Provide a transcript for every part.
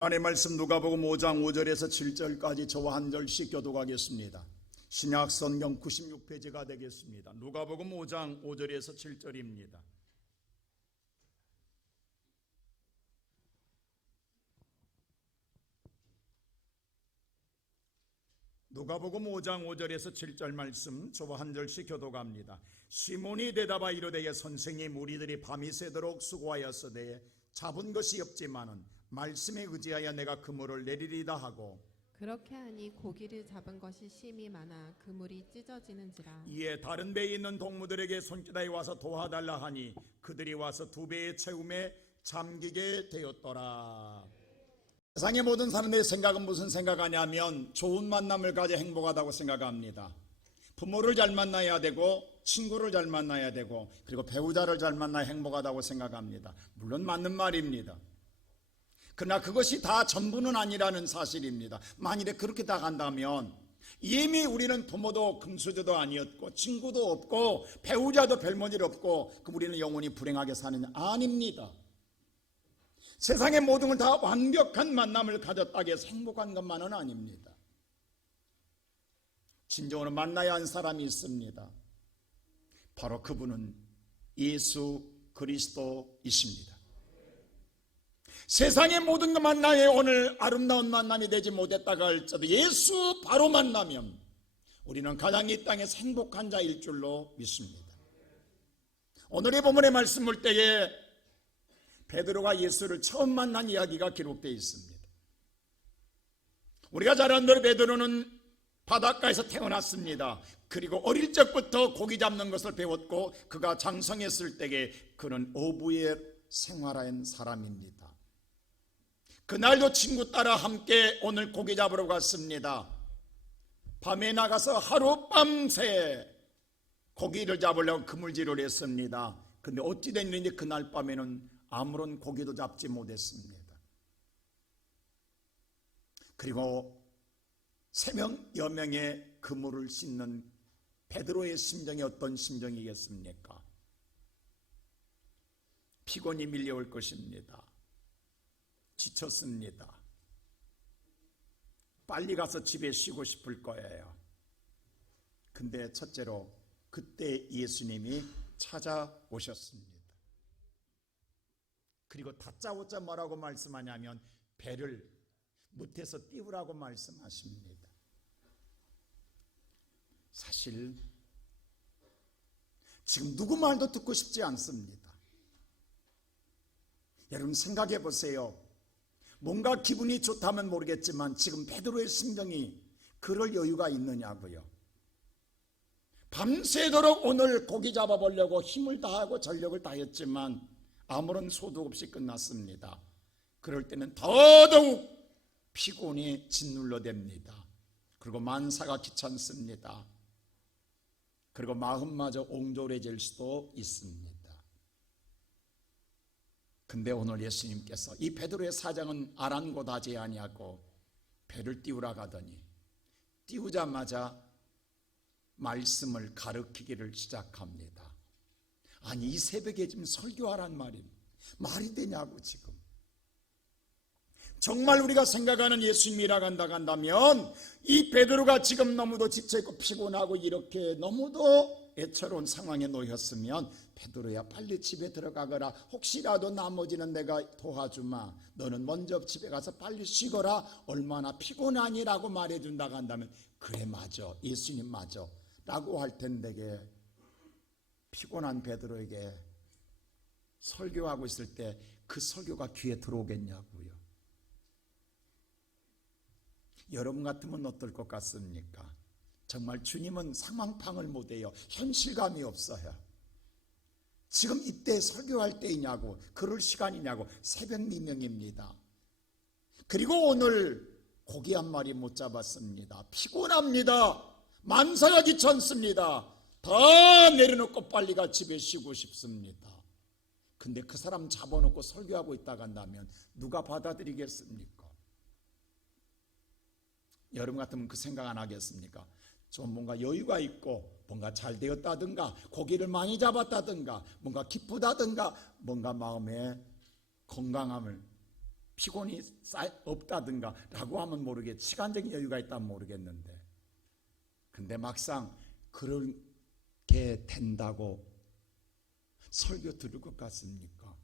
하나님의 말씀 누가복음 5장 5절에서 7절까지 저와 한 절씩 교독하겠습니다. 신약 성경 96페이지가 되겠습니다. 누가복음 5장 5절에서 7절입니다. 누가복음 5장 5절에서 7절 말씀 저와 한 절씩 교독합니다. 시몬이 대답하여 이르되 선생님, 우리들이 밤이 새도록 수고하였으되 잡은 것이 없지만은 말씀에 의지하여 내가 그물을 내리리다 하고, 그렇게 하니 고기를 잡은 것이 심이 많아 그물이 찢어지는지라. 이에 다른 배에 있는 동무들에게 손기다에 와서 도와달라 하니 그들이 와서 두 배의 채움에 잠기게 되었더라. 세상의 모든 사람들의 생각은 무슨 생각하냐면 좋은 만남을 가져 행복하다고 생각합니다. 부모를 잘 만나야 되고 친구를 잘 만나야 되고 그리고 배우자를 잘 만나야 행복하다고 생각합니다. 물론 맞는 말입니다. 그러나 그것이 다 전부는 아니라는 사실입니다. 만일에 그렇게 다 간다면 이미 우리는 부모도 금수저도 아니었고 친구도 없고 배우자도 별볼일 없고 그럼 우리는 영원히 불행하게 사는 아닙니다. 세상의 모든 걸 다 완벽한 만남을 가졌다고 해서 행복한 것만은 아닙니다. 진정으로 만나야 한 사람이 있습니다. 바로 그분은 예수 그리스도이십니다. 세상의 모든 것 만나야 오늘 아름다운 만남이 되지 못했다고 할지라도 예수 바로 만나면 우리는 가장 이 땅에서 행복한 자일 줄로 믿습니다. 오늘의 본문의 말씀 볼 때에 베드로가 예수를 처음 만난 이야기가 기록되어 있습니다. 우리가 잘 아는 대로 베드로는 바닷가에서 태어났습니다. 그리고 어릴 적부터 고기 잡는 것을 배웠고 그가 장성했을 때에 그는 어부의 생활한 사람입니다. 그날도 친구 따라 함께 오늘 고기 잡으러 갔습니다. 밤에 나가서 하룻밤새 고기를 잡으려고 그물질을 했습니다. 근데 어찌 됐는지 그날 밤에는 아무런 고기도 잡지 못했습니다. 그리고 새벽 여명의 그물을 씻는 베드로의 심정이 어떤 심정이겠습니까? 피곤이 밀려올 것입니다. 지쳤습니다. 빨리 가서 집에 쉬고 싶을 거예요. 근데 첫째로 그때 예수님이 찾아오셨습니다. 그리고 다짜고짜 뭐라고 말씀하냐면 배를 못해서 띄우라고 말씀하십니다. 사실 지금 누구 말도 듣고 싶지 않습니다. 여러분 생각해 보세요. 뭔가 기분이 좋다면 모르겠지만 지금 베드로의 심정이 그럴 여유가 있느냐고요. 밤새도록 오늘 고기 잡아보려고 힘을 다하고 전력을 다했지만 아무런 소득 없이 끝났습니다. 그럴 때는 더더욱 피곤이 짓눌러댑니다. 그리고 만사가 귀찮습니다. 그리고 마음마저 옹졸해질 수도 있습니다. 근데 오늘 예수님께서 이 베드로의 사정은 아랑곳하지 아니하고 배를 띄우러 가더니 띄우자마자 말씀을 가르치기를 시작합니다. 아니 이 새벽에 지금 설교하란 말이 되냐고. 지금 정말 우리가 생각하는 예수님이라고 한다면 이 베드로가 지금 너무도 지쳐있고 피곤하고 이렇게 너무도 애처로운 상황에 놓였으면 베드로야 빨리 집에 들어가거라. 혹시라도 나머지는 내가 도와주마. 너는 먼저 집에 가서 빨리 쉬거라. 얼마나 피곤하니라고 말해준다고 한다면 그래 맞아 예수님 맞아 라고 할 텐데 피곤한 베드로에게 설교하고 있을 때 그 설교가 귀에 들어오겠냐고요. 여러분 같으면 어떨 것 같습니까? 정말 주님은 상황 파악을 못해요. 현실감이 없어요. 지금 이때 설교할 때이냐고, 그럴 시간이냐고. 새벽 미명입니다. 그리고 오늘 고기 한 마리 못 잡았습니다. 피곤합니다. 만사가 귀찮습니다. 다 내려놓고 빨리 가 집에 쉬고 싶습니다. 근데 그 사람 잡아놓고 설교하고 있다고 한다면 누가 받아들이겠습니까? 여러분 같으면 그 생각 안 하겠습니까? 좀 뭔가 여유가 있고 뭔가 잘 되었다든가 고기를 많이 잡았다든가 뭔가 기쁘다든가 뭔가 마음에 건강함을 피곤이 없다든가 라고 하면 모르겠, 시간적인 여유가 있다면 모르겠는데, 근데 막상 그렇게 된다고 설교 들을 것 같습니까?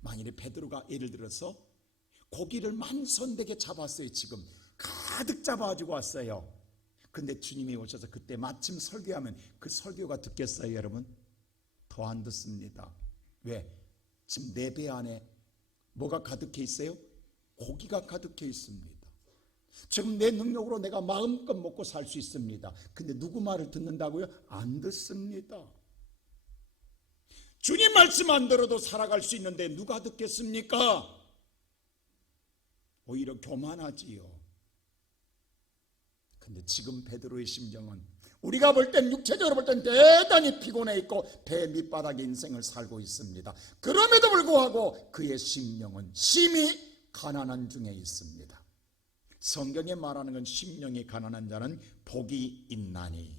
만일에 베드로가 예를 들어서 고기를 만선되게 잡았어요. 지금 가득 잡아가지고 왔어요. 근데 주님이 오셔서 그때 마침 설교하면 그 설교가 듣겠어요, 여러분? 더 안 듣습니다. 왜? 지금 내 배 안에 뭐가 가득해 있어요? 고기가 가득해 있습니다. 지금 내 능력으로 내가 마음껏 먹고 살 수 있습니다. 근데 누구 말을 듣는다고요? 안 듣습니다. 주님 말씀 안 들어도 살아갈 수 있는데 누가 듣겠습니까? 오히려 교만하지요. 근데 지금 베드로의 심정은 우리가 볼 땐, 육체적으로 볼 땐 대단히 피곤해 있고 배 밑바닥에 인생을 살고 있습니다. 그럼에도 불구하고 그의 심령은 심히 가난한 중에 있습니다. 성경에 말하는 건 심령이 가난한 자는 복이 있나니,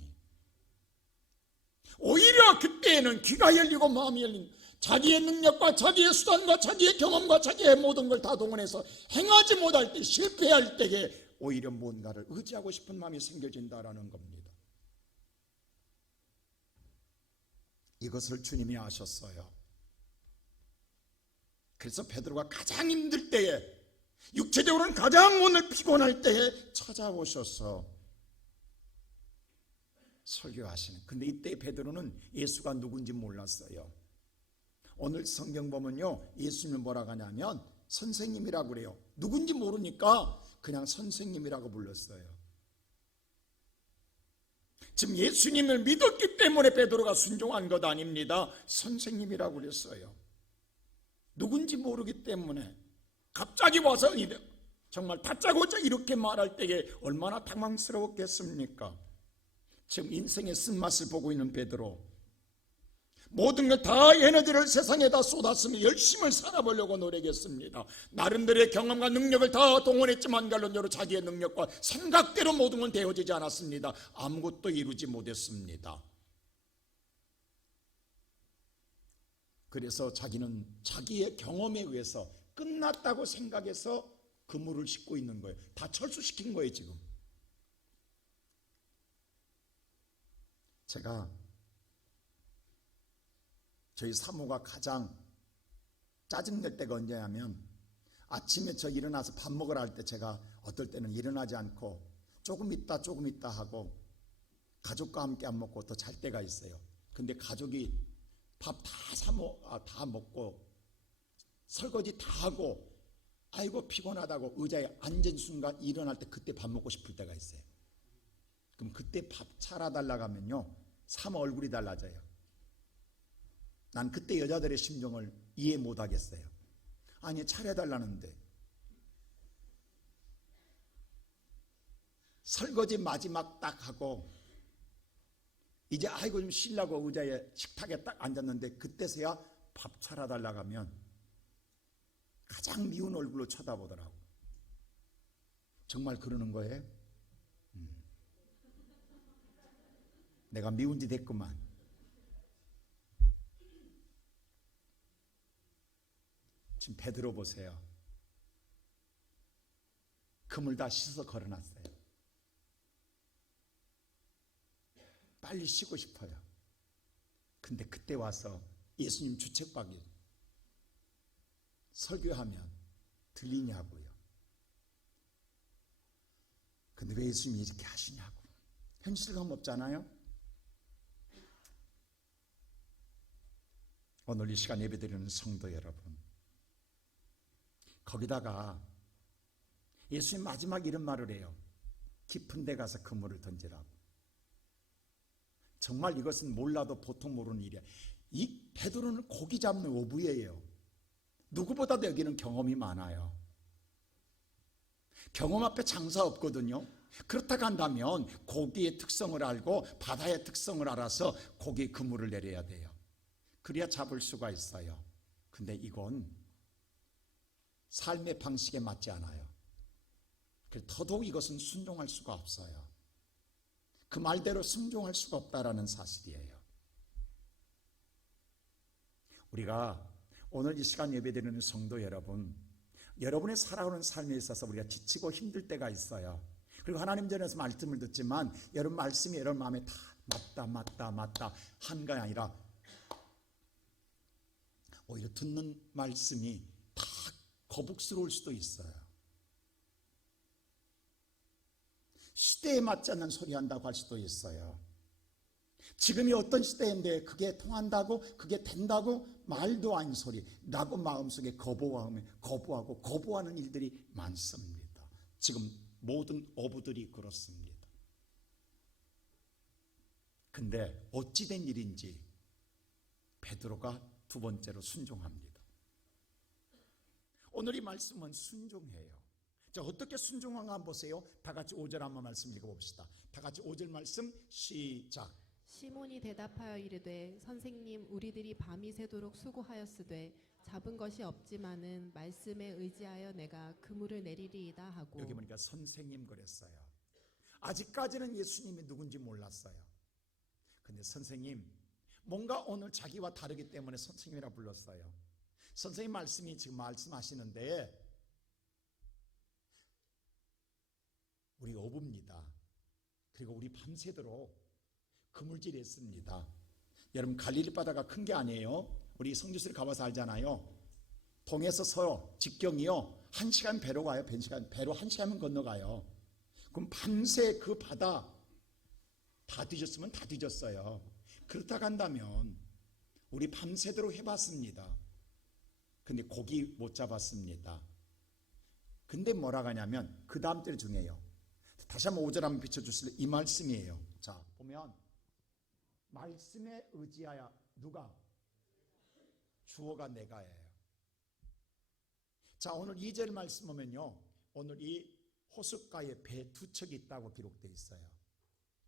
오히려 그때에는 귀가 열리고 마음이 열린, 자기의 능력과 자기의 수단과 자기의 경험과 자기의 모든 걸 다 동원해서 행하지 못할 때, 실패할 때에 오히려 뭔가를 의지하고 싶은 마음이 생겨진다라는 겁니다. 이것을 주님이 아셨어요. 그래서 베드로가 가장 힘들 때에, 육체적으로는 가장 오늘 피곤할 때에 찾아오셔서 설교하시는. 근데 이때 베드로는 예수가 누군지 몰랐어요. 오늘 성경 보면요, 예수님을 뭐라고 하냐면 선생님이라고 그래요. 누군지 모르니까 그냥 선생님이라고 불렀어요. 지금 예수님을 믿었기 때문에 베드로가 순종한 것 아닙니다. 선생님이라고 그랬어요. 누군지 모르기 때문에 갑자기 와서 정말 다짜고짜 이렇게 말할 때에 얼마나 당황스러웠겠습니까? 지금 인생의 쓴맛을 보고 있는 베드로, 모든 걸 다 에너지를 세상에다 쏟았으며 열심히 살아보려고 노력했습니다. 나름대로의 경험과 능력을 다 동원했지만 결론적으로 자기의 능력과 생각대로 모든 건 되어지지 않았습니다. 아무것도 이루지 못했습니다. 그래서 자기는 자기의 경험에 의해서 끝났다고 생각해서 그물을 싣고 있는 거예요. 다 철수시킨 거예요. 지금 제가 저희 사모가 가장 짜증낼 때가 언제냐면, 아침에 저 일어나서 밥 먹으러 할 때 제가 어떨 때는 일어나지 않고 조금 있다 하고 가족과 함께 안 먹고 또 잘 때가 있어요. 근데 가족이 밥 다 먹고 설거지 다 하고 아이고 피곤하다고 의자에 앉은 순간 일어날 때, 그때 밥 먹고 싶을 때가 있어요. 그럼 그때 밥 차려달라고 하면요, 사모 얼굴이 달라져요. 난 그때 여자들의 심정을 이해 못하겠어요. 아니, 차려달라는데 설거지 마지막 딱 하고 이제 아이고 좀 쉬려고 의자에 식탁에 딱 앉았는데 그때서야 밥 차려달라고 하면 가장 미운 얼굴로 쳐다보더라고. 정말 그러는 거예요? 내가 미운 짓 했구만. 지금 베드로 보세요. 그물 다 씻어 걸어놨어요. 빨리 쉬고 싶어요. 근데 그때 와서 예수님 주책박이 설교하면 들리냐고요. 근데 왜 예수님이 이렇게 하시냐고. 현실감 없잖아요. 오늘 이 시간 예배드리는 성도 여러분, 거기다가 예수님 마지막 이런 말을 해요. 깊은 데 가서 그물을 던지라고. 정말 이것은 몰라도 보통 모르는 일이야. 이 베드로는 고기 잡는 어부예요. 누구보다도 여기는 경험이 많아요. 경험 앞에 장사 없거든요. 그렇다고 한다면 고기의 특성을 알고 바다의 특성을 알아서 고기 그물을 내려야 돼요. 그래야 잡을 수가 있어요. 근데 이건 삶의 방식에 맞지 않아요. 그래서 더더욱 이것은 순종할 수가 없어요. 그 말대로 순종할 수가 없다라는 사실이에요. 우리가 오늘 이 시간 예배드리는 성도 여러분, 여러분의 살아오는 삶에 있어서 우리가 지치고 힘들 때가 있어요. 그리고 하나님 전에서 말씀을 듣지만 여러분 말씀이 여러분 마음에 다 맞다 한 게 아니라 오히려 듣는 말씀이 다 거북스러울 수도 있어요. 시대에 맞지 않는 소리 한다고 할 수도 있어요. 지금이 어떤 시대인데 그게 통한다고, 그게 된다고, 말도 아닌 소리 라고 마음속에 거부하는 일들이 많습니다. 지금 모든 어부들이 그렇습니다. 근데 어찌된 일인지 베드로가 두 번째로 순종합니다. 오늘 이 말씀은 순종해요. 자, 어떻게 순종한가 한번 보세요. 다 같이 5절 한번 말씀 읽어봅시다. 다 같이 5절 말씀 시작. 시몬이 대답하여 이르되 선생님 우리들이 밤이 새도록 수고하였으되 잡은 것이 없지만은 말씀에 의지하여 내가 그물을 내리리이다 하고. 여기 보니까 선생님 그랬어요. 아직까지는 예수님이 누군지 몰랐어요. 근데 선생님, 뭔가 오늘 자기와 다르기 때문에 선생님이라 불렀어요. 선생님 말씀이 지금 말씀하시는데 우리 어부입니다. 그리고 우리 밤새도록 그물질 했습니다. 여러분 갈릴리 바다가 큰 게 아니에요. 우리 성지순례 가봐서 알잖아요. 동에서 서로 직경이요 1시간 배로 가요. 배로 1시간은 건너가요. 그럼 밤새 그 바다 다 뒤졌으면 다 뒤졌어요. 그렇다고 한다면 우리 밤새도록 해봤습니다. 근데 고기 못 잡았습니다. 근데 뭐라고 하냐면 그 다음 절 중에요. 다시 한번 5절 한번 비춰주실래요? 이 말씀이에요. 자, 보면 말씀에 의지하여 누가? 주어가 내가예요. 자, 오늘 2절 말씀 보면요, 오늘 이 호숫가에 배 2척이 있다고 기록되어 있어요.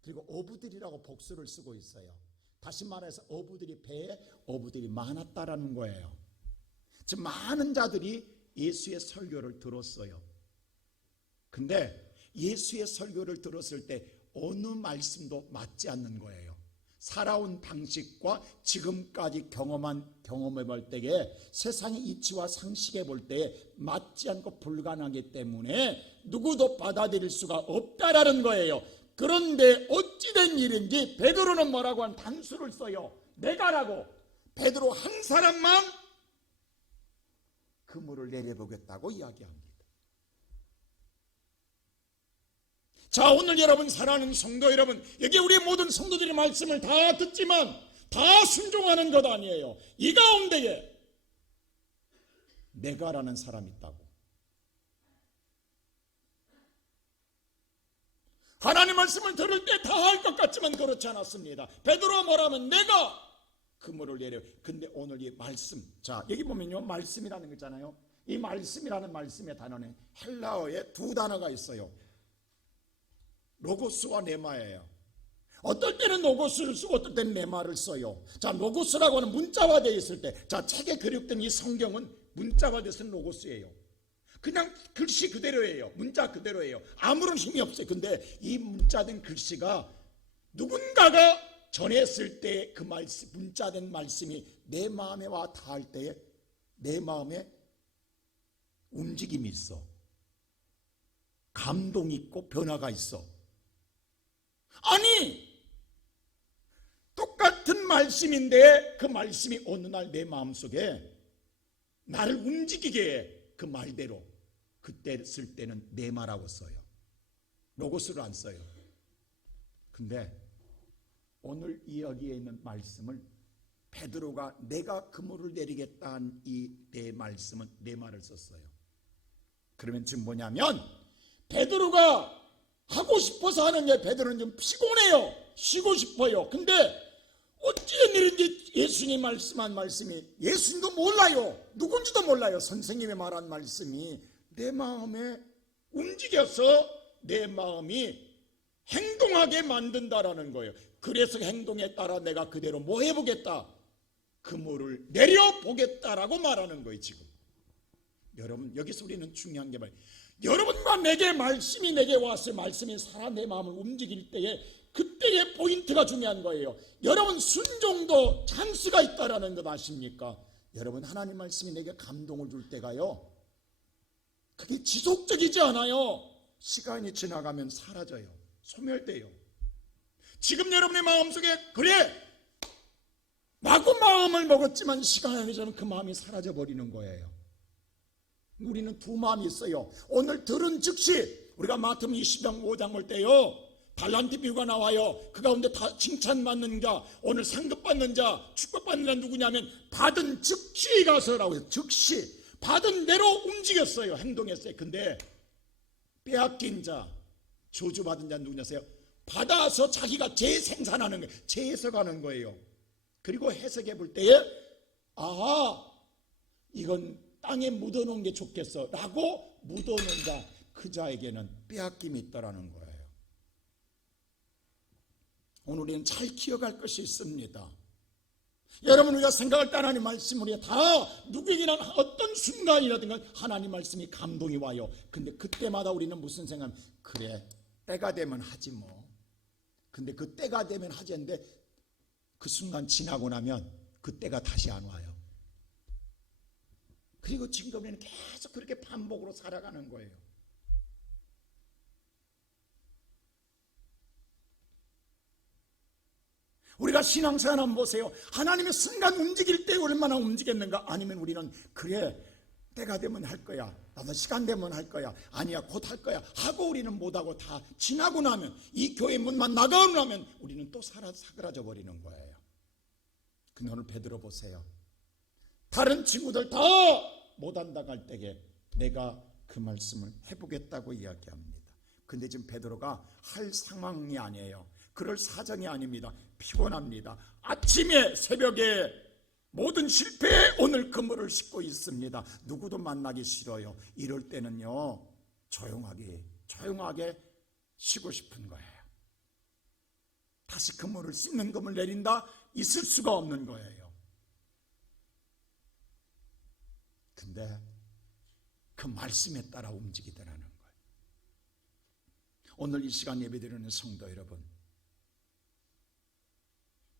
그리고 어부들이라고 복수를 쓰고 있어요. 다시 말해서 어부들이 많았다라는 거예요. 즉 많은 자들이 예수의 설교를 들었어요. 근데 예수의 설교를 들었을 때 어느 말씀도 맞지 않는 거예요. 살아온 방식과 지금까지 경험해 볼 때에 세상의 이치와 상식에 볼 때에 맞지 않고 불가능하기 때문에 누구도 받아들일 수가 없다라는 거예요. 그런데 어찌된 일인지 베드로는 뭐라고 한 단수를 써요. 내가라고. 베드로 한 사람만 그물을 내려보겠다고 이야기합니다. 자, 오늘 여러분 사랑하는 성도 여러분, 여기 우리 모든 성도들의 말씀을 다 듣지만 다 순종하는 것 아니에요. 이 가운데에 내가라는 사람이 있다고. 하나님 말씀을 들을 때 다 할 것 같지만 그렇지 않았습니다. 베드로가 뭐라면 내가 그물을 내려. 근데 오늘 이 말씀, 자 여기 보면요 말씀이라는 거 있잖아요. 이 말씀이라는 말씀의 단어는 헬라어에 두 단어가 있어요. 로고스와 네마예요. 어떨 때는 로고스를 쓰고 어떨 때는 네마를 써요. 자, 로고스라고 하는 문자화되어 있을 때, 자 책에 기록된 이 성경은 문자화돼서는 로고스예요. 그냥 글씨 그대로예요. 문자 그대로예요. 아무런 힘이 없어요. 근데 이 문자된 글씨가 누군가가 전했을 때 그 말씀, 문자된 말씀이 내 마음에 와 닿을 때에 내 마음에 움직임이 있어. 감동이 있고 변화가 있어. 아니, 똑같은 말씀인데 그 말씀이 어느 날 내 마음속에 나를 움직이게 해. 그 말대로. 그때 쓸 때는 내 말하고 써요. 로고스를 안 써요. 근데 오늘 이 여기에 있는 말씀을 베드로가 내가 그물을 내리겠다는 이 내 말씀은 내 말을 썼어요. 그러면 지금 뭐냐면 베드로가 하고 싶어서 하는 게 베드로는 좀 피곤해요. 쉬고 싶어요. 근데 어찌된 일인지 예수님이 말씀한 말씀이 예수님도 몰라요. 누군지도 몰라요. 선생님이 말한 말씀이 내 마음에 움직여서 내 마음이 행동하게 만든다라는 거예요. 그래서 행동에 따라 내가 그대로 뭐 해보겠다? 그물을 내려보겠다라고 말하는 거예요. 지금 여러분 여기서 우리는 중요한 게 뭐예요? 여러분과 내게 말씀이 내게 왔어요. 말씀이 살아 내 마음을 움직일 때에 그때의 포인트가 중요한 거예요. 여러분 순종도 찬스가 있다라는 것 아십니까? 여러분, 하나님 말씀이 내게 감동을 줄 때가요, 그게 지속적이지 않아요. 시간이 지나가면 사라져요. 소멸돼요. 지금 여러분의 마음속에 그래 마구 마음을 먹었지만 시간이 지나면 그 마음이 사라져 버리는 거예요. 우리는 두 마음이 있어요. 오늘 들은 즉시 우리가 마태복음 20장 5장 볼 때요, 달란트 비유가 나와요. 그 가운데 다 칭찬받는 자, 오늘 상급 받는 자, 축복받는 자 누구냐면 받은 즉시 가서라고 해요. 즉시 받은 대로 움직였어요. 행동했어요. 근데 빼앗긴 자, 저주받은 자 누구냐세요? 받아서 자기가 재생산하는 거예요. 재해석하는 거예요. 그리고 해석해 볼 때에 이건 땅에 묻어놓은 게 좋겠어 라고 묻어놓은 자, 그 자에게는 빼앗김이 있다라는 거예요. 오늘 우리는 잘 기억할 것이 있습니다. 여러분, 우리가 생각할 때 하나님 말씀, 우리가 다 누구에게나 어떤 순간이라든가 하나님 말씀이 감동이 와요. 근데 그때마다 우리는 무슨 생각하면, 그래 때가 되면 하지 뭐. 근데 그 때가 되면 하지 했는데 그 순간 지나고 나면 그 때가 다시 안 와요. 그리고 지금 우리는 계속 그렇게 반복으로 살아가는 거예요. 우리가 신앙생활 한번 보세요. 하나님의 순간 움직일 때 얼마나 움직였는가? 아니면 우리는 그래 때가 되면 할 거야, 나도 시간 되면 할 거야, 아니야 곧 할 거야 하고 우리는 못하고 다 지나고 나면, 이 교회 문만 나가고 나면 우리는 또 사그라져 버리는 거예요. 근데 오늘 베드로 보세요. 다른 친구들 다 못한다고 할 때에 내가 그 말씀을 해보겠다고 이야기합니다. 근데 지금 베드로가 할 상황이 아니에요. 그럴 사정이 아닙니다. 피곤합니다. 아침에 새벽에 모든 실패에 오늘 그물을 싣고 있습니다. 누구도 만나기 싫어요. 이럴 때는요, 조용하게 쉬고 싶은 거예요. 다시 그물을 싣는 금을 내린다? 있을 수가 없는 거예요. 근데 그 말씀에 따라 움직이더라는 거예요. 오늘 이 시간 예배드리는 성도 여러분,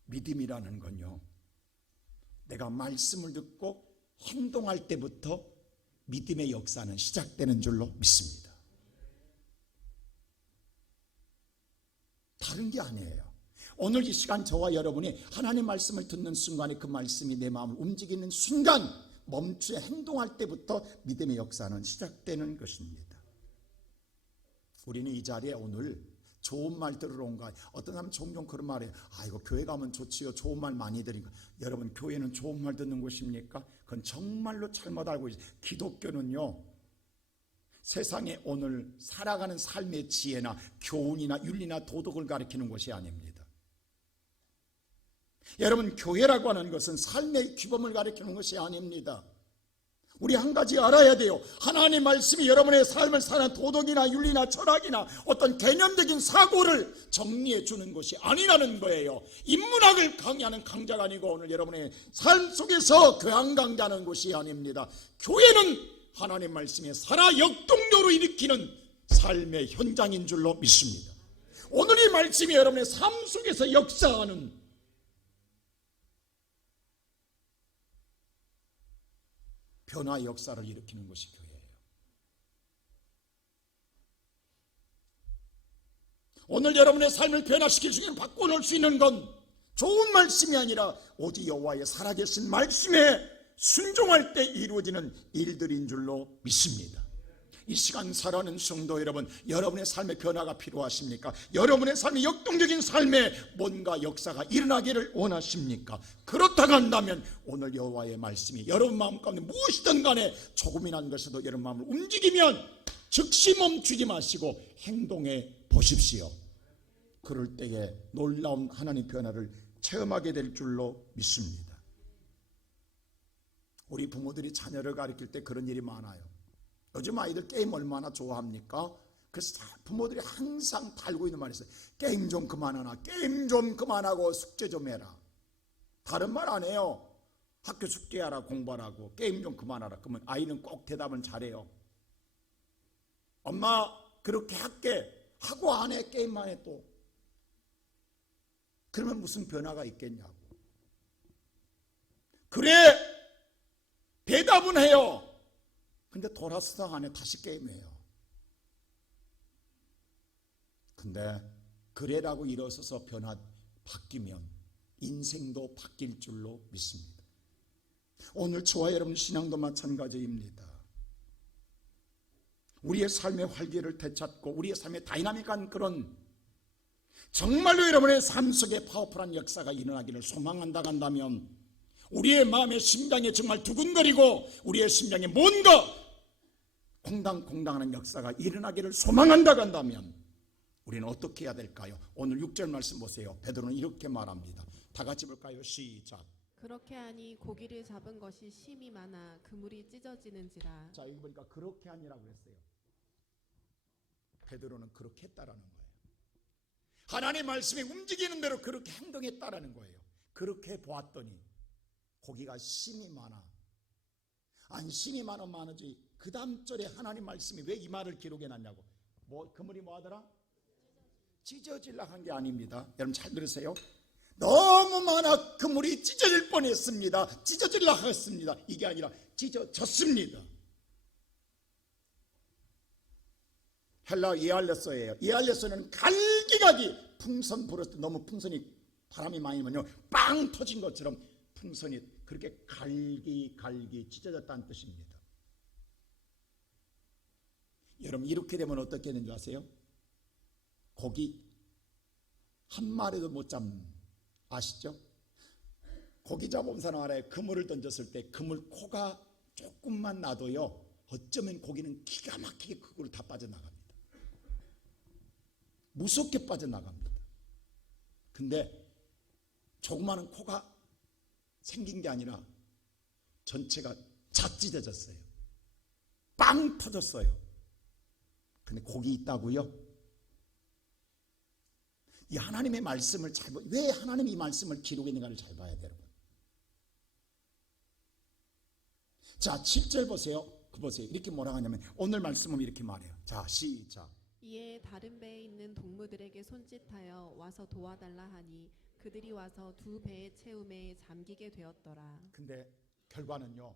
믿음이라는 건요, 내가 말씀을 듣고 행동할 때부터 믿음의 역사는 시작되는 줄로 믿습니다. 다른 게 아니에요. 오늘 이 시간 저와 여러분이 하나님 말씀을 듣는 순간에 그 말씀이 내 마음을 움직이는 순간, 멈추어 행동할 때부터 믿음의 역사는 시작되는 것입니다. 우리는 이 자리에 오늘 좋은 말 들으러 온 거예요. 어떤 사람은 종종 그런 말이에요. 이거 교회 가면 좋지요, 좋은 말 많이 들으니까. 여러분, 교회는 좋은 말 듣는 곳입니까? 그건 정말로 잘못 알고 있어요. 기독교는요, 세상에 오늘 살아가는 삶의 지혜나 교훈이나 윤리나 도덕을 가르치는 것이 아닙니다. 여러분, 교회라고 하는 것은 삶의 규범을 가르치는 것이 아닙니다. 우리 한 가지 알아야 돼요. 하나님의 말씀이 여러분의 삶을 사는 도덕이나 윤리나 철학이나 어떤 개념적인 사고를 정리해 주는 것이 아니라는 거예요. 인문학을 강의하는 강자가 아니고 오늘 여러분의 삶 속에서 교양 강좌하는 것이 아닙니다. 교회는 하나님 말씀에 살아 역동적으로 일으키는 삶의 현장인 줄로 믿습니다. 오늘 이 말씀이 여러분의 삶 속에서 역사하는 변화 역사를 일으키는 것이 교회예요. 오늘 여러분의 삶을 변화시킬 수 있는, 바꿔놓을 수 있는 건 좋은 말씀이 아니라 오직 여호와의 살아계신 말씀에 순종할 때 이루어지는 일들인 줄로 믿습니다. 이 시간 살아가는 성도 여러분, 여러분의 삶의 변화가 필요하십니까? 여러분의 삶의 역동적인 삶에 뭔가 역사가 일어나기를 원하십니까? 그렇다고 한다면 오늘 여호와의 말씀이 여러분 마음 가운데 무엇이든 간에 조금이란 것에도 여러분 마음을 움직이면 즉시 멈추지 마시고 행동해 보십시오. 그럴 때에 놀라운 하나님의 변화를 체험하게 될 줄로 믿습니다. 우리 부모들이 자녀를 가르칠 때 그런 일이 많아요. 요즘 아이들 게임 얼마나 좋아합니까? 그래서 부모들이 항상 달고 있는 말이 있어요. 게임 좀 그만하라. 게임 좀 그만하고 숙제 좀 해라. 다른 말 안 해요. 학교 숙제하라, 공부하라고. 게임 좀 그만하라. 그러면 아이는 꼭 대답은 잘해요. 엄마 그렇게 할게 하고 안 해. 게임만 해 또. 그러면 무슨 변화가 있겠냐고. 그래 배답은 해요. 근데 돌아서서 안에 다시 게임해요. 근데 그래라고 일어서서 바뀌면 인생도 바뀔 줄로 믿습니다. 오늘 저와 여러분 신앙도 마찬가지입니다. 우리의 삶의 활기를 되찾고 우리의 삶의 다이나믹한 그런 정말로 여러분의 삶 속에 파워풀한 역사가 일어나기를 소망한다 한다면, 우리의 마음의 심장에 정말 두근거리고 우리의 심장에 뭔가 콩당콩당하는 역사가 일어나기를 소망한다 한다면 우리는 어떻게 해야 될까요? 오늘 6절 말씀 보세요. 베드로는 이렇게 말합니다. 다 같이 볼까요? 시작. 그렇게 하니 고기를 잡은 것이 심이 많아 그물이 찢어지는지라. 자, 여기 보니까 그렇게 하니라고 했어요. 베드로는 그렇게 했다라는 거예요. 하나님의 말씀이 움직이는 대로 그렇게 행동했다라는 거예요. 그렇게 보았더니 고기가 심이 많아. 아니, 심이 많아지 그 다음 절에 하나님 말씀이 왜 이 말을 기록해 놨냐고. 그물이 뭐 하더라? 찢어질라 한 게 아닙니다. 여러분 잘 들으세요. 너무 많아 그물이 찢어질 뻔했습니다. 찢어질라 했습니다. 이게 아니라 찢어졌습니다. 헬라 이알레소예요. 이알레소는 갈기갈기 풍선 불었을 때 너무 풍선이 바람이 많이 불면요 빵 터진 것처럼 풍선이 그렇게 갈기갈기 찢어졌다는 뜻입니다. 여러분 이렇게 되면 어떻게 되는 줄 아세요? 고기 한 마리도 못 잡는, 아시죠? 고기 잡아본 사람 알아요. 그물을 던졌을 때 그물 코가 조금만 놔도요 어쩌면 고기는 기가 막히게 그걸로 다 빠져나갑니다. 무섭게 빠져나갑니다. 근데 조그마한 코가 생긴 게 아니라 전체가 자 찢어졌어요. 빵 터졌어요. 근데 고기 있다고요? 이 하나님의 말씀을 왜 하나님이 이 말씀을 기록했는가를 잘 봐야 돼요, 여러분. 자, 7절 보세요. 보세요. 이렇게 뭐라고 하냐면 오늘 말씀은 이렇게 말해요. 자, 시작. 이에 다른 배에 있는 동무들에게 손짓하여 와서 도와달라 하니 그들이 와서 두 배의 채움에 잠기게 되었더라. 근데 결과는요,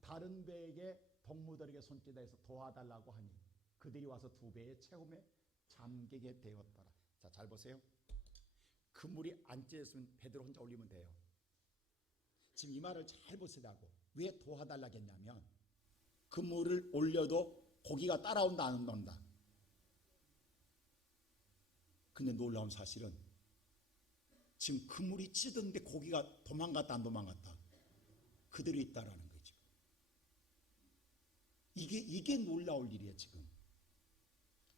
다른 배에게 동무들에게 손짓해서 도와달라고 하니 그들이 와서 두 배의 채움에 잠기게 되었더라. 자, 잘 보세요. 그물이 안 찢어졌으면 베드로 혼자 올리면 돼요. 지금 이 말을 잘 보시라고. 왜 도와달라고 했냐면 그물을 올려도 고기가 따라온다 안 온다. 근데 놀라운 사실은 지금 그물이 찢었는데 고기가 도망갔다 안 도망갔다. 그대로 있다라는 거죠. 이게 놀라울 일이에요 지금.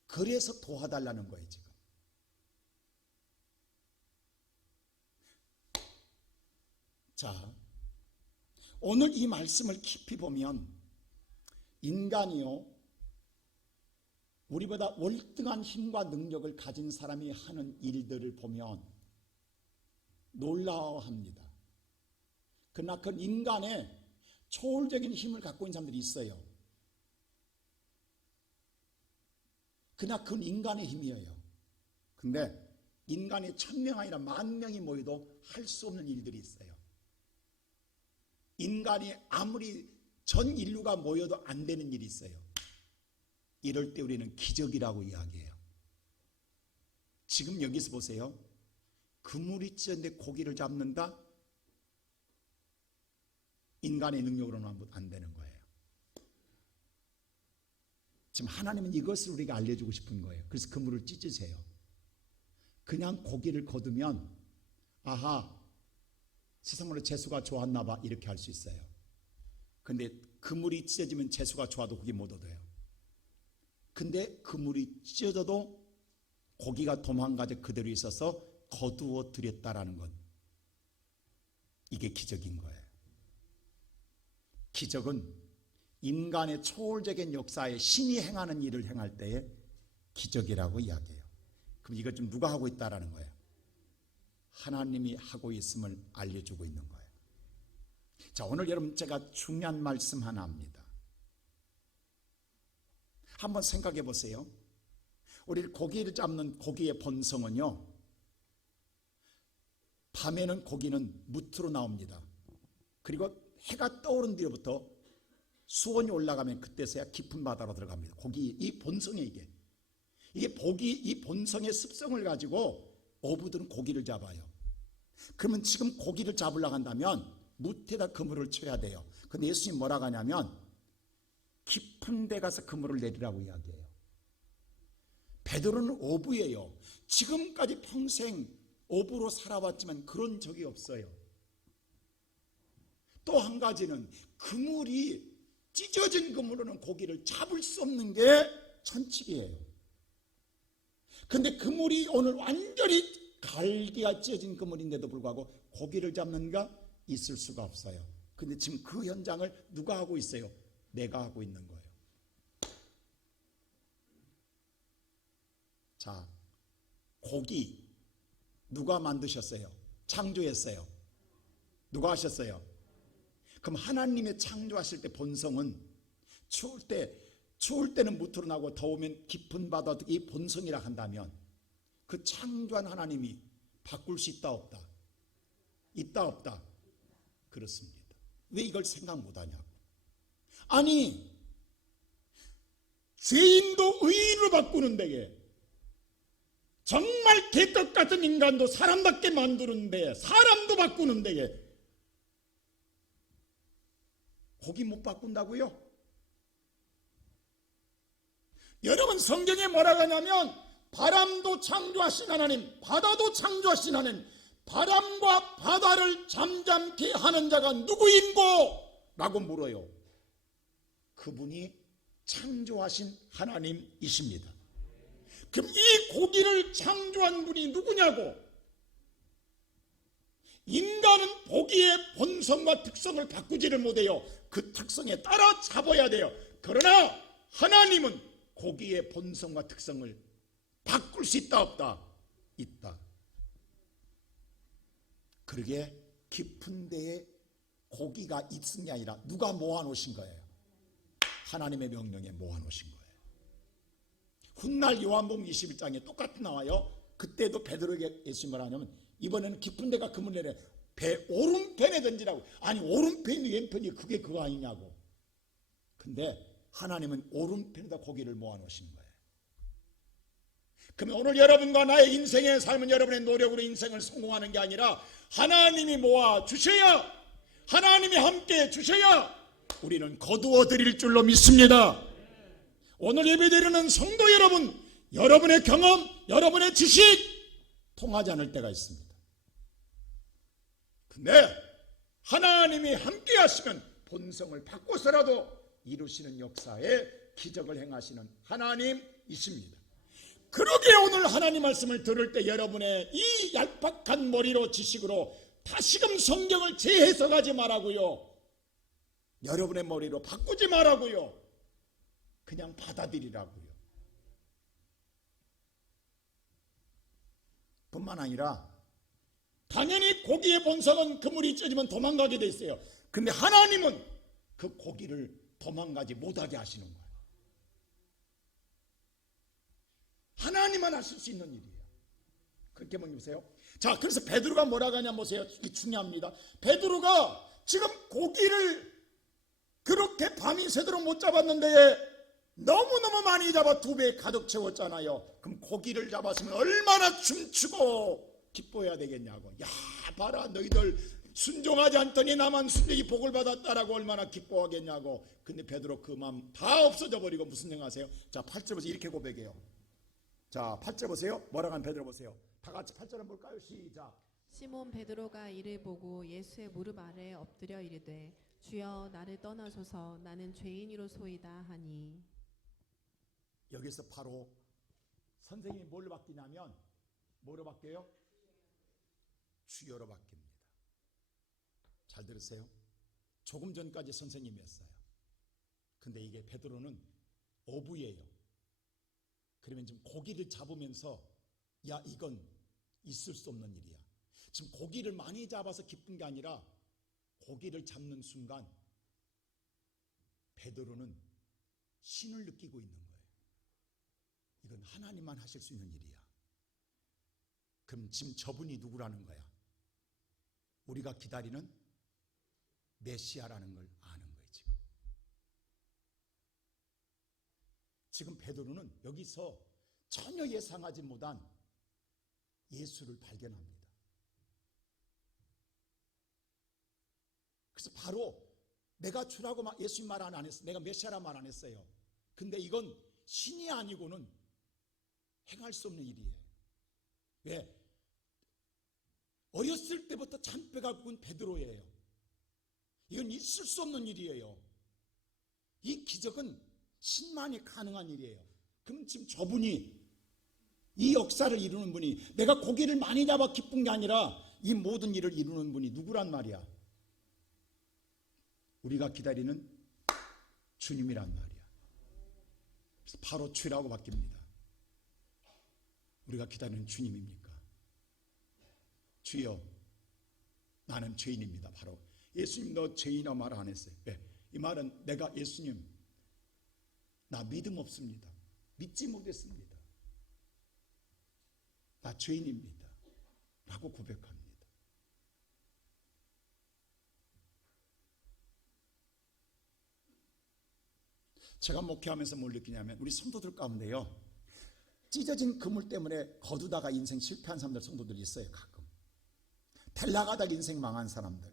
그래서 도와달라는 거예요 지금. 자, 오늘 이 말씀을 깊이 보면 인간이요, 우리보다 월등한 힘과 능력을 가진 사람이 하는 일들을 보면 놀라워합니다. 그러나 그 인간의 초월적인 힘을 갖고 있는 사람들이 있어요. 그러나 그건 인간의 힘이에요. 근데 인간이 1000명 아니라 10,000명이 모여도 할 수 없는 일들이 있어요. 인간이 아무리 전 인류가 모여도 안 되는 일이 있어요. 이럴 때 우리는 기적이라고 이야기해요. 지금 여기서 보세요. 그물이 찢었는데 고기를 잡는다? 인간의 능력으로는 안 되는 거예요. 지금 하나님은 이것을 우리가 알려주고 싶은 거예요. 그래서 그물을 찢으세요. 그냥 고기를 거두면 아하, 세상으로 재수가 좋았나 봐 이렇게 할 수 있어요. 근데 그물이 찢어지면 재수가 좋아도 고기 못 얻어요. 근데 그물이 찢어져도 고기가 도망가져 그대로 있어서 거두어 드렸다라는 것, 이게 기적인 거예요. 기적은 인간의 초월적인 역사에 신이 행하는 일을 행할 때에 기적이라고 이야기해요. 그럼 이것 좀 누가 하고 있다라는 거예요? 하나님이 하고 있음을 알려주고 있는 거예요. 자, 오늘 여러분 제가 중요한 말씀 하나 합니다. 한번 생각해 보세요. 우리 고기를 잡는 고기의 본성은요, 밤에는 고기는 무트로 나옵니다. 그리고 해가 떠오른 뒤로부터 수온이 올라가면 그때서야 깊은 바다로 들어갑니다. 고기 이 본성에 이게 고기 이 본성의 습성을 가지고 어부들은 고기를 잡아요. 그러면 지금 고기를 잡으려고 한다면 무태다 그물을 쳐야 돼요. 근데 예수님 뭐라고 하냐면 깊은 데 가서 그물을 내리라고 이야기해요. 베드로는 어부예요. 지금까지 평생 어부로 살아왔지만 그런 적이 없어요. 또 한 가지는 그물이 찢어진 그물로는 고기를 잡을 수 없는 게 천칙이에요. 근데 그물이 오늘 완전히 갈기가 찢어진 그물인데도 불구하고 고기를 잡는가? 있을 수가 없어요. 근데 지금 그 현장을 누가 하고 있어요? 내가 하고 있는 거예요. 자, 고기 누가 만드셨어요? 창조했어요. 누가 하셨어요? 그럼 하나님의 창조하실 때 본성은 추울 때는 무토로 나고 더우면 깊은 바다 이 본성이라 한다면 그 창조한 하나님이 바꿀 수 있다 없다? 있다 없다? 그렇습니다. 왜 이걸 생각 못하냐고. 아니 죄인도 의인으로 바꾸는 데에 정말 개떡 같은 인간도 사람답게 만드는 데에 사람도 바꾸는 데에 고기 못 바꾼다고요? 여러분 성경에 뭐라고 하냐면 바람도 창조하신 하나님, 바다도 창조하신 하나님, 바람과 바다를 잠잠케 하는 자가 누구인고? 라고 물어요. 그분이 창조하신 하나님이십니다. 그럼 이 고기를 창조한 분이 누구냐고? 인간은 고기의 본성과 특성을 바꾸지를 못해요. 그 특성에 따라 잡아야 돼요. 그러나 하나님은 고기의 본성과 특성을 바꿀 수 있다 없다? 있다. 그러게 깊은 데에 고기가 있은 게 아니라 누가 모아놓으신 거예요? 하나님의 명령에 모아놓으신 거예요. 훗날 요한복음 21장에 똑같이 나와요. 그때도 베드로에게 예수님이 뭐라냐면 이번에는 깊은 데가 그물 내려 배 오른편에 던지라고. 아니 오른편이 왼편이 그게 그거 아니냐고. 근데 하나님은 오른편에다 고기를 모아놓으신 거예요. 그러면 오늘 여러분과 나의 인생의 삶은 여러분의 노력으로 인생을 성공하는 게 아니라 하나님이 모아 주셔야, 하나님이 함께 주셔야 우리는 거두어 드릴 줄로 믿습니다. 오늘 예배드리는 성도 여러분, 여러분의 경험, 여러분의 지식 통하지 않을 때가 있습니다. 근데 하나님이 함께 하시면 본성을 바꿔서라도 이루시는 역사에 기적을 행하시는 하나님이십니다. 그러기에 오늘 하나님 말씀을 들을 때 여러분의 이 얄팍한 머리로 지식으로 다시금 성경을 재해석하지 말라고요. 여러분의 머리로 바꾸지 말라고요. 그냥 받아들이라고요. 뿐만 아니라 당연히 고기의 본성은 그물이 찢어지면 도망가게 돼 있어요. 그런데 하나님은 그 고기를 도망가지 못하게 하시는 거예요. 하나님만 하실 수 있는 일이에요. 그렇게 한번 보세요. 자, 그래서 베드로가 뭐라고 하냐 보세요. 이게 중요합니다. 베드로가 지금 고기를 그렇게 밤이 새도록 못 잡았는데 너무너무 많이 잡아 2배 가득 채웠잖아요. 그럼 고기를 잡았으면 얼마나 춤추고 기뻐해야 되겠냐고. 야, 봐라, 너희들 순종하지 않더니 나만 순종이 복을 받았다라고 얼마나 기뻐하겠냐고. 근데 베드로 그 마음 다 없어져 버리고 무슨 생각하세요? 자, 8절 보세요. 이렇게 고백해요. 자, 8절 보세요. 뭐라고 하는 베드로 보세요. 다 같이 8절 한번 볼까요? 시작. 시몬 베드로가 이를 보고 예수의 무릎 아래에 엎드려 이르되 주여 나를 떠나소서 나는 죄인이로소이다 하니. 여기서 바로 선생님이 뭘로 바뀌냐면 뭐로 바뀌어요? 주여로 바뀝니다. 잘 들으세요. 조금 전까지 선생님이었어요. 근데 이게 베드로는 어부예요. 그러면 지금 고기를 잡으면서 야, 이건 있을 수 없는 일이야. 지금 고기를 많이 잡아서 기쁜 게 아니라 고기를 잡는 순간 베드로는 신을 느끼고 있는 거예요. 이건 하나님만 하실 수 있는 일이야. 그럼 지금 저분이 누구라는 거야? 우리가 기다리는 메시아라는 걸 아는 거예요. 지금 지금 베드로는 여기서 전혀 예상하지 못한 예수를 발견합니다. 그래서 바로 내가 주라고 예수님 말 안 했어요. 내가 메시아라 말 안 했어요. 근데 이건 신이 아니고는 행할 수 없는 일이에요. 왜? 어렸을 때부터 잔뼈가 굵은 베드로예요. 이건 있을 수 없는 일이에요. 이 기적은 신만이 가능한 일이에요. 그럼 지금 저분이, 이 역사를 이루는 분이, 내가 고기를 많이 잡아 기쁜 게 아니라 이 모든 일을 이루는 분이 누구란 말이야? 우리가 기다리는 주님이란 말이야. 그래서 바로 주라고 바뀝니다. 우리가 기다리는 주님입니까? 주여, 나는 죄인입니다. 바로 예수님, 너 죄인이라 말 안 했어요. 왜? 이 말은 내가 예수님, 나 믿음 없습니다. 믿지 못했습니다. 나 죄인입니다. 라고 고백합니다. 제가 목회하면서 뭘 느끼냐면, 우리 성도들 가운데요, 찢어진 그물 때문에 거두다가 인생 실패한 사람들, 성도들이 있어요. 가끔 델라가다가 인생 망한 사람들,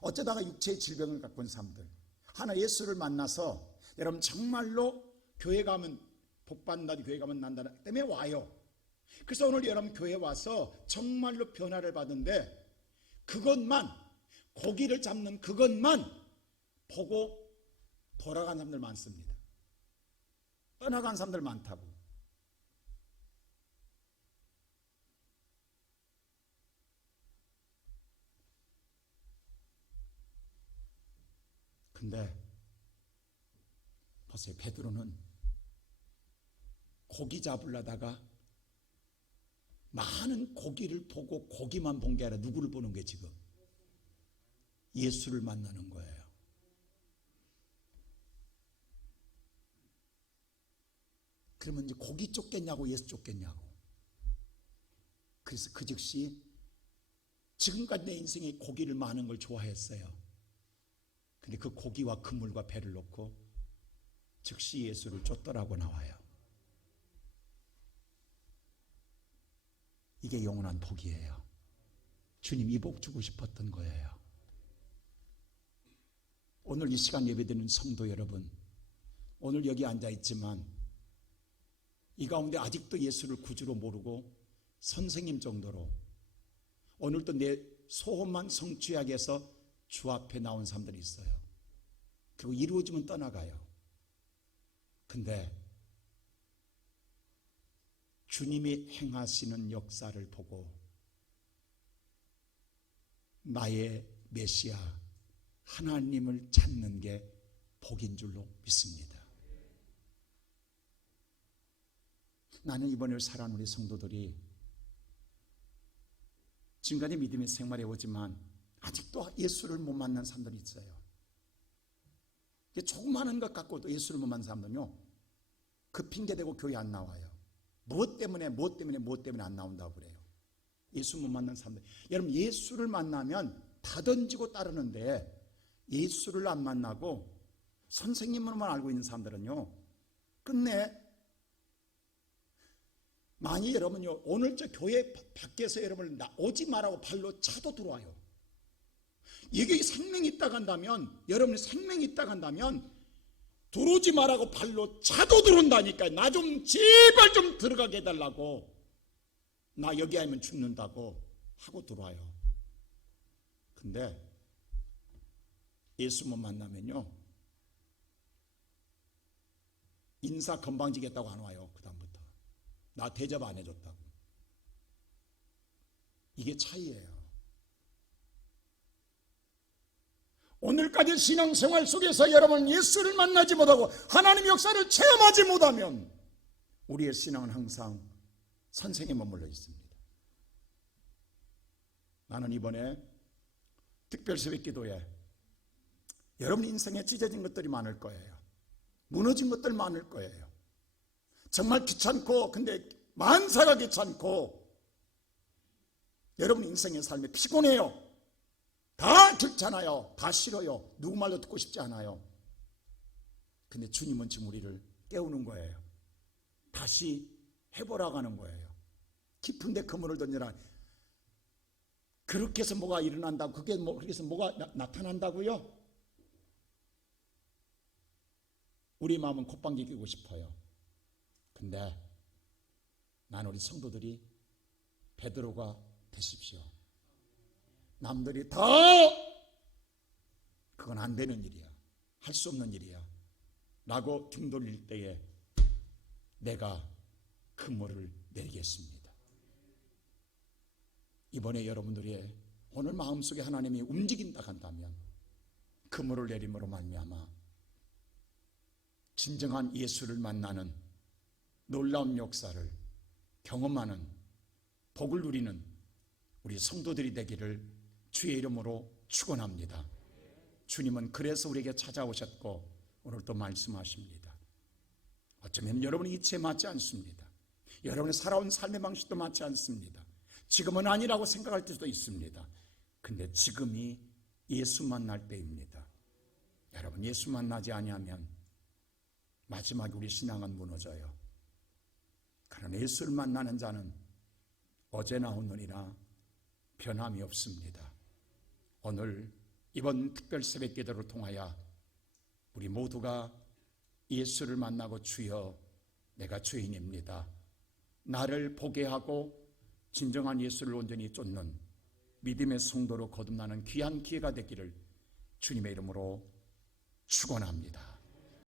어쩌다가 육체의 질병을 갖고 온 사람들, 하나 예수를 만나서, 여러분 정말로 교회 가면 복받는다, 교회 가면 난다 때문에 와요. 그래서 오늘 여러분 교회 와서 정말로 변화를 받은데, 그것만, 고기를 잡는 그것만 보고 돌아간 사람들 많습니다. 떠나간 사람들 많다고. 근데 보세요. 베드로는 고기 잡으려다가 많은 고기를 보고 고기만 본 게 아니라 누구를 보는 게 지금? 예수를 만나는 거예요. 그러면 이제 고기 쫓겠냐고 예수 쫓겠냐고. 그래서 그 즉시 지금까지 내 인생에 고기를 많은 걸 좋아했어요. 근데 그 고기와 그물과 배를 놓고 즉시 예수를 쫓더라고 나와요. 이게 영원한 복이에요. 주님 이 복 주고 싶었던 거예요. 오늘 이 시간 예배드리는 성도 여러분, 오늘 여기 앉아있지만 이 가운데 아직도 예수를 구주로 모르고 선생님 정도로, 오늘도 내 소원만 성취하기 위해서 주 앞에 나온 사람들이 있어요. 그리고 이루어지면 떠나가요. 근데 주님이 행하시는 역사를 보고 나의 메시아 하나님을 찾는 게 복인 줄로 믿습니다. 나는 이번에 살아온 우리 성도들이 지금까지 믿음의 생활해 오지만 아직도 예수를 못 만난 사람들이 있어요. 조그마한 것 갖고도 예수를 못 만난 사람들은요, 그 핑계대고 교회 안 나와요. 무엇 때문에 안 나온다고 그래요. 예수 못 만난 사람들. 여러분, 예수를 만나면 다 던지고 따르는데, 예수를 안 만나고 선생님으로만 알고 있는 사람들은요, 끝내 만약 여러분요, 오늘 저 교회 밖에서 여러분을 오지 말라고 발로 차도 들어와요. 이게 생명이 있다고 한다면, 여러분이 생명이 있다고 한다면 들어오지 말라고 발로 차도 들어온다니까요. 나 좀 제발 좀 들어가게 해달라고, 나 여기 아니면 죽는다고 하고 들어와요. 근데 예수 못 만나면요, 인사 건방지겠다고 안 와요. 그 다음부터 나 대접 안 해줬다고. 이게 차이예요. 오늘까지 신앙생활 속에서 여러분 예수를 만나지 못하고 하나님의 역사를 체험하지 못하면 우리의 신앙은 항상 선생에 머물러 있습니다. 나는 이번에 특별 새벽 기도에 여러분 인생에 찢어진 것들이 많을 거예요. 무너진 것들 많을 거예요. 정말 귀찮고, 근데 만사가 귀찮고, 여러분 인생의 삶에 피곤해요. 다 귀찮아요. 다 싫어요. 누구 말도 듣고 싶지 않아요. 근데 주님은 지금 우리를 깨우는 거예요. 다시 해보라고 하는 거예요. 깊은데 그물을 던져라. 그렇게 해서 뭐가 일어난다고, 그렇게 해서 뭐가 나타난다고요? 우리 마음은 콧방귀 뀌고 싶어요. 근데 난 우리 성도들이 베드로가 되십시오. 남들이 다 그건 안 되는 일이야, 할 수 없는 일이야 라고 등 돌릴 때에 내가 그물을 내리겠습니다. 이번에 여러분들이 오늘 마음속에 하나님이 움직인다 한다면 그물을 내림으로 말미암아 진정한 예수를 만나는 놀라운 역사를 경험하는, 복을 누리는 우리 성도들이 되기를 주의 이름으로 축원합니다. 주님은 그래서 우리에게 찾아오셨고 오늘 또 말씀하십니다. 어쩌면 여러분의 이치에 맞지 않습니다. 여러분이 살아온 삶의 방식도 맞지 않습니다. 지금은 아니라고 생각할 때도 있습니다. 근데 지금이 예수 만날 때입니다. 여러분, 예수 만나지 아니하면 마지막에 우리 신앙은 무너져요. 그러나 예수를 만나는 자는 어제나 오늘이나 변함이 없습니다. 오늘 이번 특별 새벽 기도를 통하여 우리 모두가 예수를 만나고 주여 내가 죄인입니다, 나를 보게 하고 진정한 예수를 온전히 쫓는 믿음의 성도로 거듭나는 귀한 기회가 되기를 주님의 이름으로 축원합니다.